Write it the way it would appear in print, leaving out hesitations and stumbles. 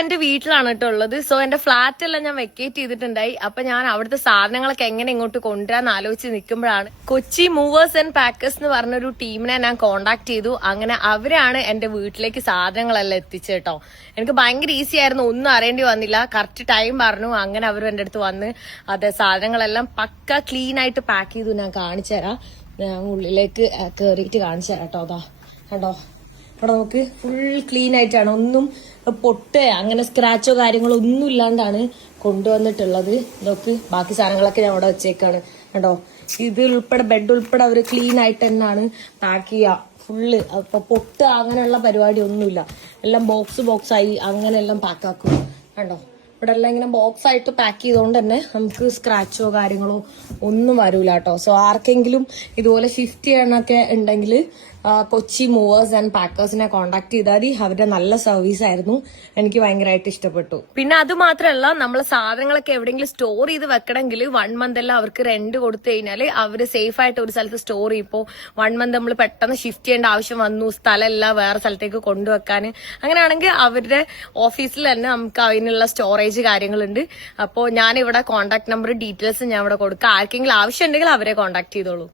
എന്റെ വീട്ടിലാണ് കേട്ടോ ഉള്ളത്. സോ എന്റെ ഫ്ലാറ്റ് എല്ലാം ഞാൻ വെക്കേറ്റ് ചെയ്തിട്ടുണ്ടായി. അപ്പൊ ഞാൻ അവിടുത്തെ സാധനങ്ങളൊക്കെ എങ്ങനെ ഇങ്ങോട്ട് കൊണ്ടുവരാന്ന് ആലോചിച്ച് നിൽക്കുമ്പോഴാണ് കൊച്ചി മൂവേഴ്സ് ആൻഡ് പാക്കേഴ്സ് എന്ന് പറഞ്ഞൊരു ടീമിനെ ഞാൻ കോണ്ടാക്ട് ചെയ്തു. അങ്ങനെ അവരാണ് എന്റെ വീട്ടിലേക്ക് സാധനങ്ങളെല്ലാം എത്തിച്ചത് കേട്ടോ. എനിക്ക് ഭയങ്കര ഈസി ആയിരുന്നു, ഒന്നും അറിയേണ്ടി വന്നില്ല. കറക്റ്റ് ടൈം പറഞ്ഞു. അങ്ങനെ അവരും എന്റെ അടുത്ത് വന്ന് അതെ സാധനങ്ങളെല്ലാം പക്ക ക്ലീൻ ആയിട്ട് പാക്ക് ചെയ്തു. ഞാൻ കാണിച്ചു തരാം. ഞാൻ ഉള്ളിലേക്ക് കയറിയിട്ട് കാണിച്ചു തരാം കേട്ടോ. അതാ കണ്ടോ, ഇവിടെ നമുക്ക് ഫുൾ ക്ലീൻ ആയിട്ടാണ്, ഒന്നും പൊട്ട് അങ്ങനെ സ്ക്രാച്ചോ കാര്യങ്ങളോ ഒന്നും ഇല്ലാണ്ടാണ് കൊണ്ടുവന്നിട്ടുള്ളത്. ഇതൊക്കെ ബാക്കി സാധനങ്ങളൊക്കെ ഞാൻ അവിടെ വെച്ചേക്കാണ് കേട്ടോ. ഇത് ഉൾപ്പെടെ ബെഡ് ഉൾപ്പെടെ അവര് ക്ലീൻ ആയിട്ട് തന്നെയാണ് പാക്ക് ചെയ്യുക ഫുള്ള്. അപ്പൊ പൊട്ട് അങ്ങനെയുള്ള പരിപാടി ഒന്നുമില്ല, എല്ലാം ബോക്സ് ആയി അങ്ങനെ എല്ലാം പാക്കാക്കും കണ്ടോ. ഇവിടെ എല്ലാം ഇങ്ങനെ ബോക്സ് ആയിട്ട് പാക്ക് ചെയ്തുകൊണ്ട് തന്നെ നമുക്ക് സ്ക്രാച്ചോ കാര്യങ്ങളോ ഒന്നും വരൂല കേട്ടോ. സോ ആർക്കെങ്കിലും ഇതുപോലെ ഷിഫ്റ്റ് ചെയ്യണൊക്കെ ഉണ്ടെങ്കിൽ കൊച്ചി മൂവേഴ്സ് ആൻഡ് പാക്കേഴ്സിനെ കോണ്ടാക്ട് ചെയ്താൽ മതി. അവരുടെ നല്ല സർവീസ് ആയിരുന്നു, എനിക്ക് ഭയങ്കരമായിട്ട് ഇഷ്ടപ്പെട്ടു. പിന്നെ അത് മാത്രമല്ല, നമ്മളെ സാധനങ്ങളൊക്കെ എവിടെയെങ്കിലും സ്റ്റോർ ചെയ്ത് വെക്കണമെങ്കിൽ 1 മന്ത് എല്ലാം അവർക്ക് റെന്റ് കൊടുത്തു കഴിഞ്ഞാൽ അവര് സേഫ് ആയിട്ട് ഒരു സ്ഥലത്ത് സ്റ്റോർ ചെയ്യും. ഇപ്പോൾ 1 മന്ത് നമ്മൾ പെട്ടെന്ന് ഷിഫ്റ്റ് ചെയ്യേണ്ട ആവശ്യം വന്നു, സ്ഥലമല്ല വേറെ സ്ഥലത്തേക്ക് കൊണ്ടുവെക്കാൻ, അങ്ങനെയാണെങ്കിൽ അവരുടെ ഓഫീസിൽ തന്നെ നമുക്ക് അതിനുള്ള സ്റ്റോറേജ് കാര്യങ്ങളുണ്ട്. അപ്പോൾ ഞാൻ ഇവിടെ കോൺടാക്ട് നമ്പർ ഡീറ്റെയിൽസ് ഞാൻ ഇവിടെ കൊടുക്കാം. ആർക്കെങ്കിലും ആവശ്യം ഉണ്ടെങ്കിൽ അവരെ കോൺടാക്ട് ചെയ്തോളൂ.